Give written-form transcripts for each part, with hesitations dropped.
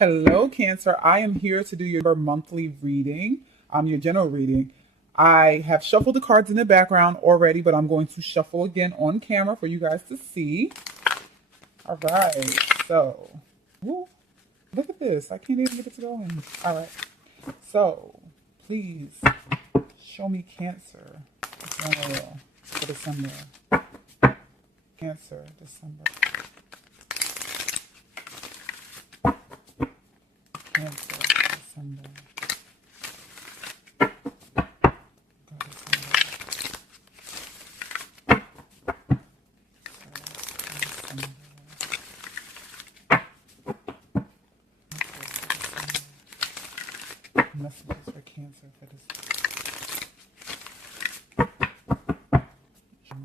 Hello, Cancer. I am here to do your monthly reading, your general reading. I have shuffled the cards in the background already, but I'm going to shuffle again on camera for you guys to see. All right, so, woo, look at this. I can't even get it to go in. All right, so please show me Cancer general for December. Cancer, December. Cancer, December. Go December. Messages for Cancer for this.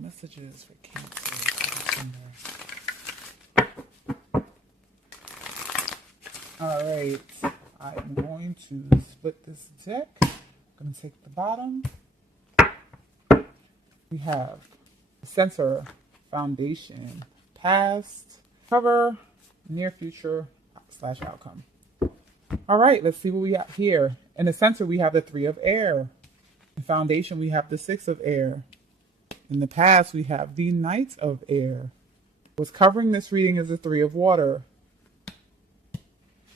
Messages for Cancer for December. All right, I'm going to split this deck. I'm going to take the bottom. We have center, foundation, past, cover, near future / outcome. All right, let's see what we have here. In the center, we have the 3 of air. In the foundation, we have the 6 of air. In the past, we have the Knight of air. What's covering this reading is the 3 of water.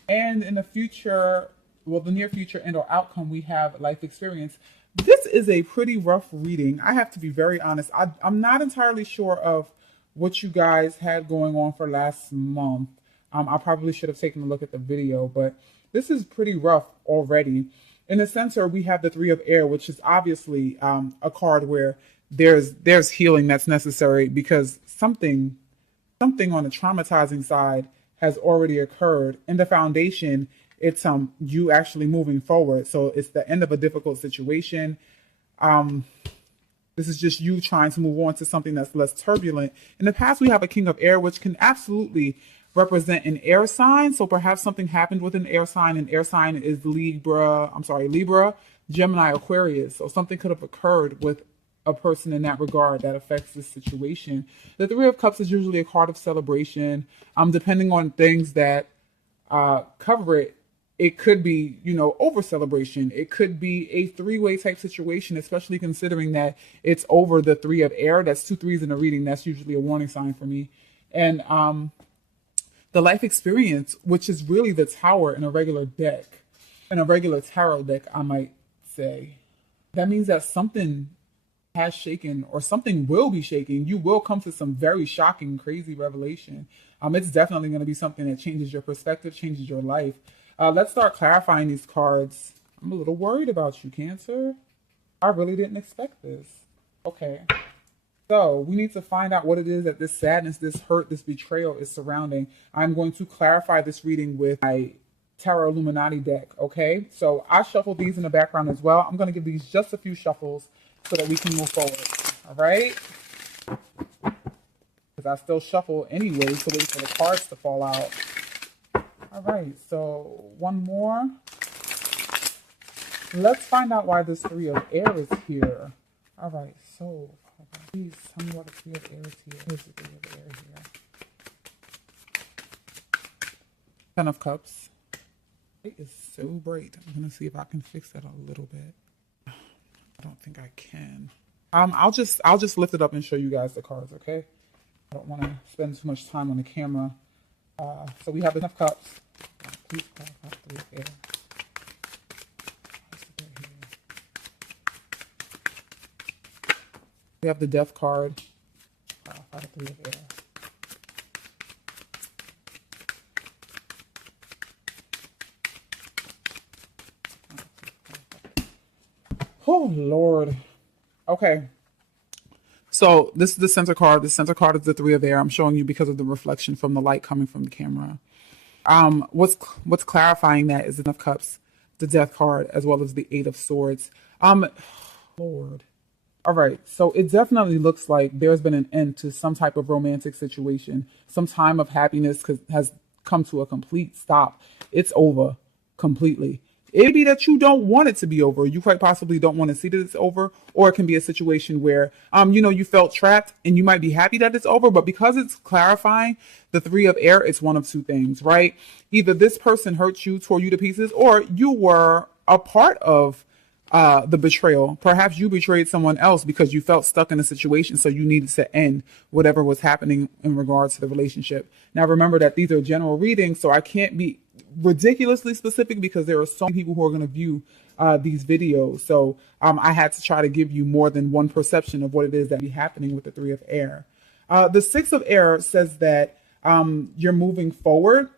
And in the future, well, the near future and or outcome, we have life experience. This is a pretty rough reading. I have to be very honest. I'm not entirely sure of what you guys had going on for last month. I probably should have taken a look at the video, but this is pretty rough already. In the center, we have the 3 of air, which is obviously a card where there's healing that's necessary because something on the traumatizing side has already occurred. In the foundation, it's you actually moving forward. So it's the end of a difficult situation. This is just you trying to move on to something that's less turbulent. In the past, we have a King of air, which can absolutely represent an air sign. So perhaps something happened with an air sign, and air sign is Libra, Gemini, Aquarius. So something could have occurred with a person in that regard that affects this situation. The 3 of cups is usually a card of celebration. Depending on things that cover it, it could be, over celebration. It could be a 3-way type situation, especially considering that it's over the 3 of air. That's 2 3s in a reading. That's usually a warning sign for me. And the life experience, which is really the Tower in a regular deck, in a regular tarot deck, I might say. That means that something has shaken or something will be shaking. You will come to some very shocking, crazy revelation. It's definitely going to be something that changes your perspective, changes your life. Let's start clarifying these cards. I'm a little worried about you, Cancer. I really didn't expect this. Okay. So we need to find out what it is that this sadness, this hurt, this betrayal is surrounding. I'm going to clarify this reading with my Tarot Illuminati deck, okay? So I shuffled these in the background as well. I'm going to give these just a few shuffles so that we can move forward, all right? Because I still shuffle anyway to wait for the cards to fall out. All right, so one more. Let's find out why this 3 of air is here. All right, so please tell me why the 3 of air is here. Here's the 3 of air here. 10 of cups. It is so bright. I'm gonna see if I can fix that a little bit. I don't think I can. I'll just lift it up and show you guys the cards, okay? I don't want to spend too much time on the camera. So we have enough cups. Please clarify 3 of air. We have the Death card. Clarify the 3 of air. Oh, Lord. Okay. So this is the center card. The center card is the 3 of air. I'm showing you because of the reflection from the light coming from the camera. What's clarifying that is the 10 of cups, the Death card, as well as the 8 of swords. Lord. All right. So it definitely looks like there's been an end to some type of romantic situation. Some time of happiness has come to a complete stop. It's over completely. It'd be that you don't want it to be over. You quite possibly don't want to see that it's over, or it can be a situation where, you felt trapped and you might be happy that it's over, but because it's clarifying the three of air, it's one of two things, right? Either this person hurt you, tore you to pieces, or you were a part of the betrayal. Perhaps you betrayed someone else because you felt stuck in a situation, so you needed to end whatever was happening in regards to the relationship. Now, remember that these are general readings, so I can't be ridiculously specific because there are so many people who are going to view these videos. So I had to try to give you more than one perception of what it is that be happening with the three of air. The six of air says that you're moving forward.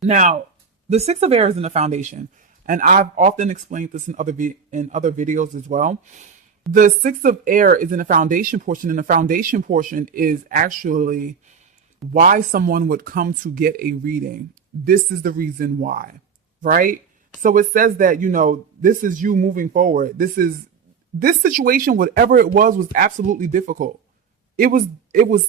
Now, the six of air is in the foundation. And I've often explained this in other videos as well. The six of air is in the foundation portion, and the foundation portion is actually why someone would come to get a reading. This is the reason why, right? So it says that, this is you moving forward. This situation, whatever it was absolutely difficult. It was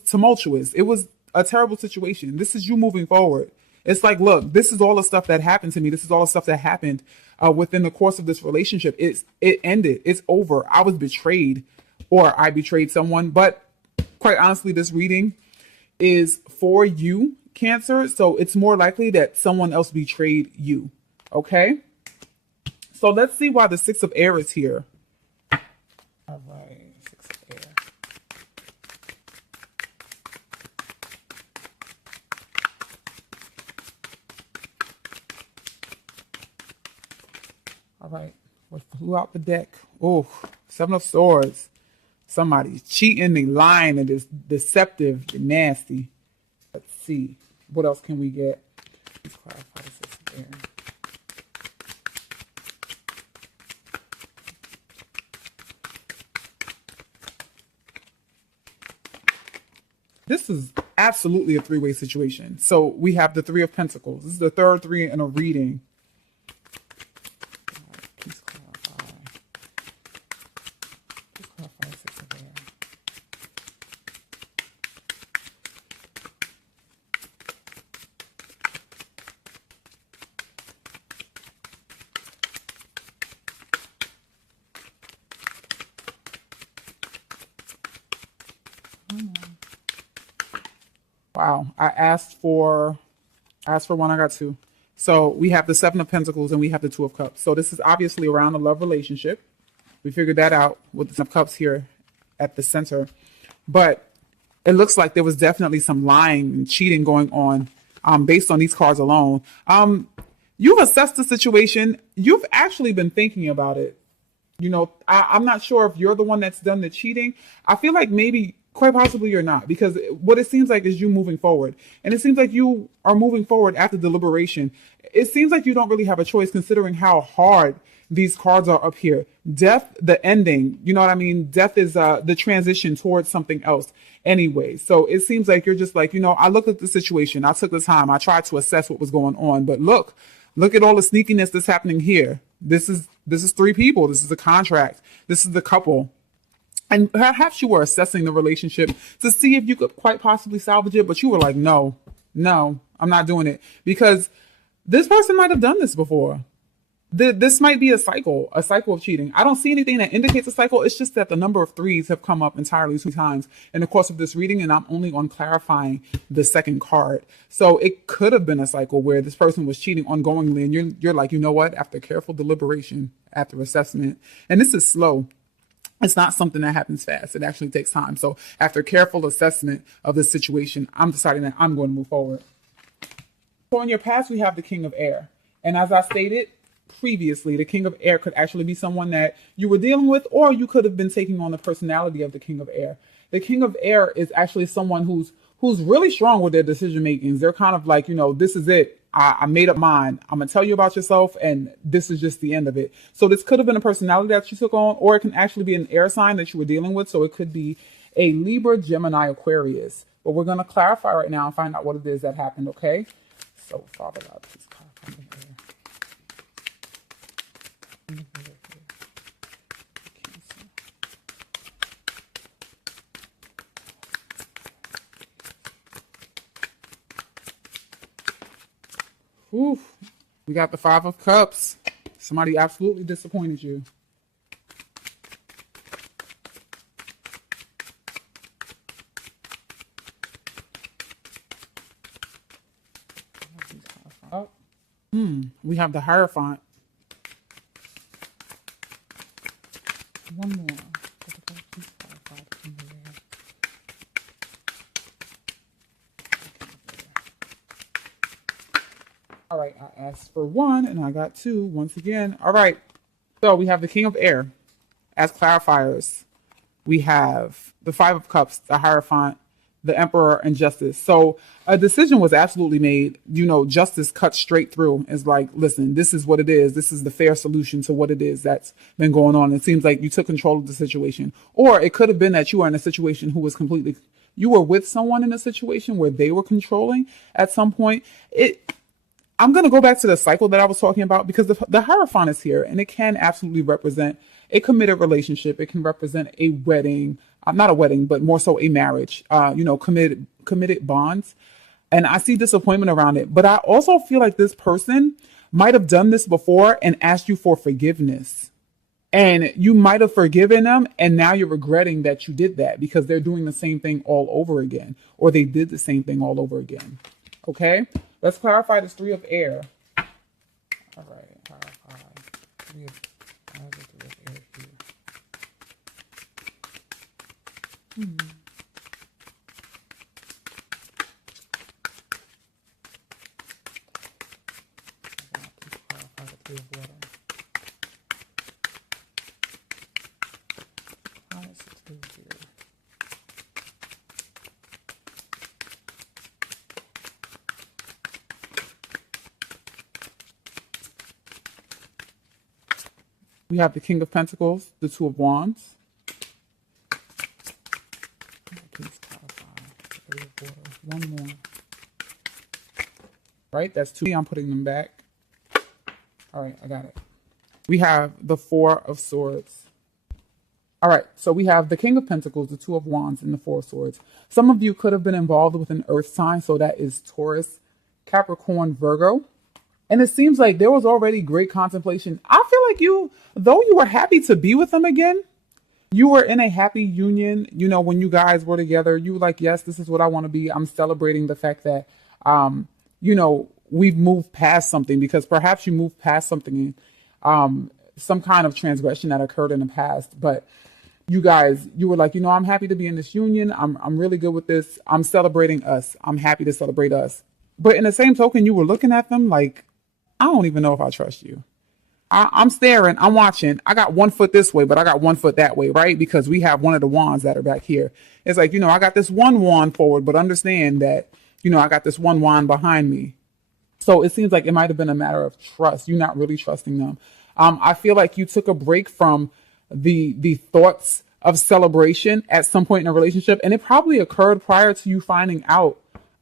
tumultuous. It was a terrible situation. This is you moving forward. It's like, look, this is all the stuff that happened to me. This is all the stuff that happened within the course of this relationship. It ended. It's over. I was betrayed, or I betrayed someone. But quite honestly, this reading is for you, Cancer. So it's more likely that someone else betrayed you. Okay? So let's see why the six of air is here. All right. Six of air. All right, what flew out the deck? Oh, seven of swords. Somebody's cheating, they lying, and it's deceptive, and nasty. Let's see. What else can we get? Let's clarify this air. This is absolutely a three-way situation. So we have the Three of Pentacles. This is the third three in a reading. Wow, I asked for one, I got two. So we have the Seven of Pentacles and we have the Two of Cups. So this is obviously around a love relationship. We figured that out with the Seven of Cups here at the center. But it looks like there was definitely some lying and cheating going on based on these cards alone. You've assessed the situation. You've actually been thinking about it. I'm not sure if you're the one that's done the cheating. I feel like maybe quite possibly you're not, because what it seems like is you moving forward. And it seems like you are moving forward after deliberation. It seems like you don't really have a choice considering how hard these cards are up here. Death, the ending, you know what I mean? Death is the transition towards something else anyway. So it seems like you're just like, I looked at the situation. I took the time. I tried to assess what was going on. But look at all the sneakiness that's happening here. This is three people. This is a contract. This is the couple. And perhaps you were assessing the relationship to see if you could quite possibly salvage it, but you were like, no, I'm not doing it, because this person might have done this before. This might be a cycle of cheating. I don't see anything that indicates a cycle. It's just that the number of threes have come up entirely two times in the course of this reading, and I'm only on clarifying the second card. So it could have been a cycle where this person was cheating ongoingly, and you're like, you know what? After careful deliberation, after assessment, and this is slow. It's not something that happens fast. It actually takes time. So after careful assessment of the situation, I'm deciding that I'm going to move forward. So in your past, we have the King of Air. And as I stated previously, the King of Air could actually be someone that you were dealing with, or you could have been taking on the personality of the King of Air. The King of Air is actually someone who's really strong with their decision makings. They're kind of like, this is it. I made up mine. I'm going to tell you about yourself, and this is just the end of it. So this could have been a personality that you took on, or it can actually be an air sign that you were dealing with. So it could be a Libra, Gemini, Aquarius. But we're going to clarify right now and find out what it is that happened, okay? So, Father God, please clarify the air. Oof. We got the Five of Cups. Somebody absolutely disappointed you. Oh. We have the Hierophant. One more. All right, I asked for one and I got two once again. All right, so we have the King of Air as clarifiers. We have the Five of Cups, the Hierophant, the Emperor, and Justice. So a decision was absolutely made. You know, justice cut straight through. It's like, listen, this is what it is. This is the fair solution to what it is that's been going on. It seems like you took control of the situation. Or it could have been that you were in a situation who was completely, you were with someone in a situation where they were controlling at some point. I'm going to go back to the cycle that I was talking about because the Hierophant is here and it can absolutely represent a committed relationship. It can represent a wedding, not a wedding, but more so a marriage, committed bonds. And I see disappointment around it. But I also feel like this person might have done this before and asked you for forgiveness. And you might have forgiven them. And now you're regretting that you did that because they're doing the same thing all over again. Or they did the same thing all over again. Okay? Let's clarify this Three of Air. All right, clarify. Three of Air here. Clarify the Three of Water. How is it through here? We have the King of Pentacles, the Two of Wands. Please clarify. Three of Water. One more. Right? That's two. I'm putting them back. All right, I got it. We have the Four of Swords. All right, so we have the King of Pentacles, the Two of Wands, and the Four of Swords. Some of you could have been involved with an earth sign, so that is Taurus, Capricorn, Virgo. And it seems like there was already great contemplation. I feel like though you were happy to be with them again, you were in a happy union. You know, when you guys were together, you were like, yes, this is what I want to be. I'm celebrating the fact that, we've moved past something because perhaps you moved past something, some kind of transgression that occurred in the past. But you were like, I'm happy to be in this union. I'm really good with this. I'm celebrating us. I'm happy to celebrate us. But in the same token, you were looking at them like, I don't even know if I trust you. I'm staring, I'm watching. I got one foot this way, but I got one foot that way, right? Because we have one of the wands that are back here. It's like, I got this one wand forward, but understand that, I got this one wand behind me. So it seems like it might have been a matter of trust. You're not really trusting them. I feel like you took a break from the thoughts of celebration at some point in a relationship. And it probably occurred prior to you finding out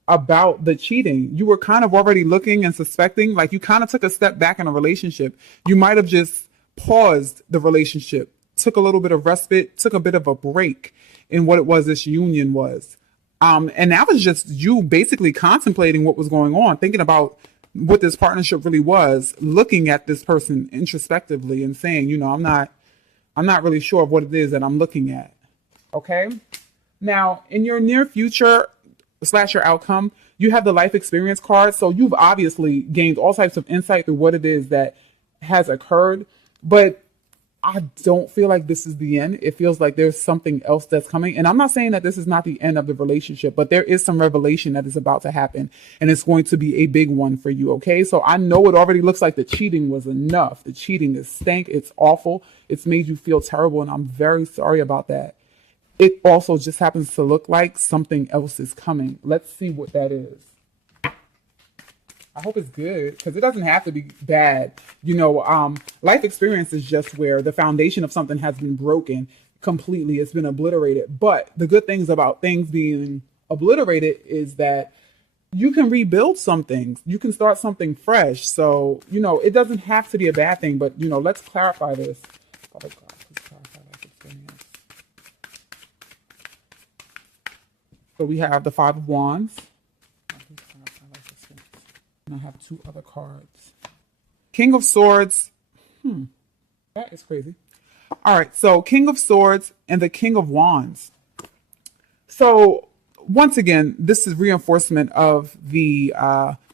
about the cheating. You were kind of already looking and suspecting, like you kind of took a step back in a relationship. You might have just paused the relationship, took a little bit of respite, took a bit of a break in what it was this union was. And that was just you basically contemplating what was going on, thinking about what this partnership really was, looking at this person introspectively and saying, I'm not really sure of what it is that I'm looking at. Okay. Now in your near future, / your outcome, you have the life experience card. So you've obviously gained all types of insight through what it is that has occurred. But I don't feel like this is the end. It feels like there's something else that's coming. And I'm not saying that this is not the end of the relationship, but there is some revelation that is about to happen. And it's going to be a big one for you. Okay. So I know it already looks like the cheating was enough. The cheating is stank. It's awful. It's made you feel terrible. And I'm very sorry about that. It also just happens to look like something else is coming. Let's see what that is. I hope it's good because it doesn't have to be bad. Life experience is just where the foundation of something has been broken completely. It's been obliterated. But the good things about things being obliterated is that you can rebuild some things. You can start something fresh. So, it doesn't have to be a bad thing. But, let's clarify this. Oh, God, let's clarify life experience. So we have the Five of Wands. And I have two other cards. King of Swords. That is crazy. All right, so King of Swords and the King of Wands. So once again, this is reinforcement of the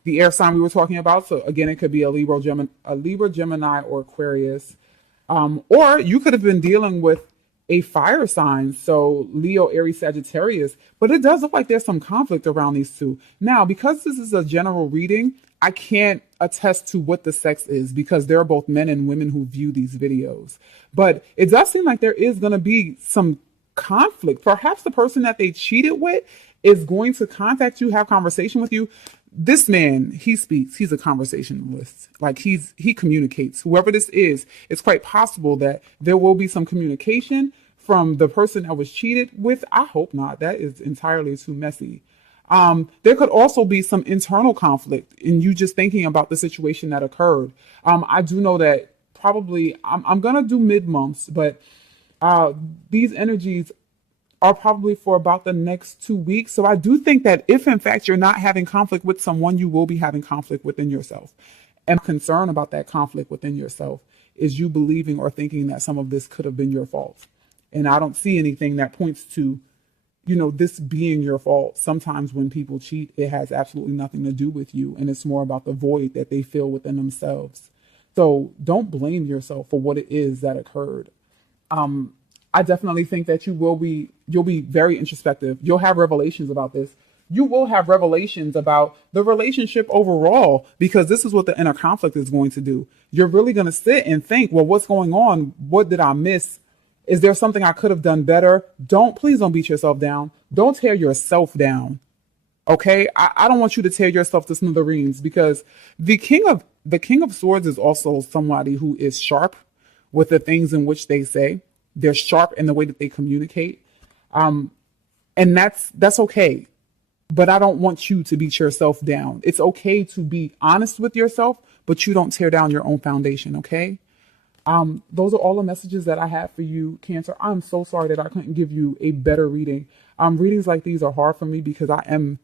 air sign we were talking about. So again, it could be a Libra, Gemini, or Aquarius, or you could have been dealing with a fire sign, so Leo, Aries, Sagittarius. But it does look like there's some conflict around these two. Now, because this is a general reading, I can't attest to what the sex is because there are both men and women who view these videos. But it does seem like there is going to be some conflict. Perhaps the person that they cheated with is going to contact you, have conversation with you. This man, he speaks, he's a conversationalist. Like he communicates. Whoever this is, it's quite possible that there will be some communication from the person that was cheated with. I hope not. That is entirely too messy. There could also be some internal conflict in you just thinking about the situation that occurred. I do know that probably I'm going to do mid-months, but these energies are probably for about the next 2 weeks. So I do think that if in fact you're not having conflict with someone, you will be having conflict within yourself. And concern about that conflict within yourself is you believing or thinking that some of this could have been your fault. And I don't see anything that points to, this being your fault. Sometimes when people cheat, it has absolutely nothing to do with you. And it's more about the void that they feel within themselves. So don't blame yourself for what it is that occurred. I definitely think that you'll be very introspective. You'll have revelations about this. You will have revelations about the relationship overall, because this is what the inner conflict is going to do. You're really going to sit and think, well, what's going on? What did I miss? Is there something I could have done better? Please don't beat yourself down. Don't tear yourself down. Okay. I don't want you to tear yourself to smithereens, because the King of Swords is also somebody who is sharp with the things in which they say. They're sharp in the way that they communicate. And that's okay. But I don't want you to beat yourself down. It's okay to be honest with yourself, but you don't tear down your own foundation, okay? Those are all the messages that I have for you, Cancer. I'm so sorry that I couldn't give you a better reading. Readings like these are hard for me because I'm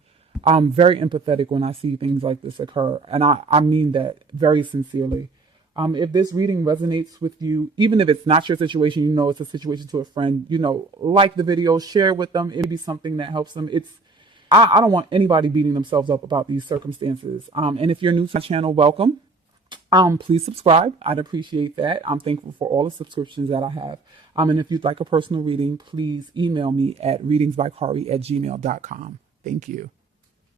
very empathetic when I see things like this occur. And I mean that very sincerely. If this reading resonates with you, even if it's not your situation, it's a situation to a friend, like the video, share with them. It may be something that helps them. I don't want anybody beating themselves up about these circumstances. And if you're new to my channel, welcome. Please subscribe. I'd appreciate that. I'm thankful for all the subscriptions that I have. And if you'd like a personal reading, please email me at readingsbykari@gmail.com. Thank you.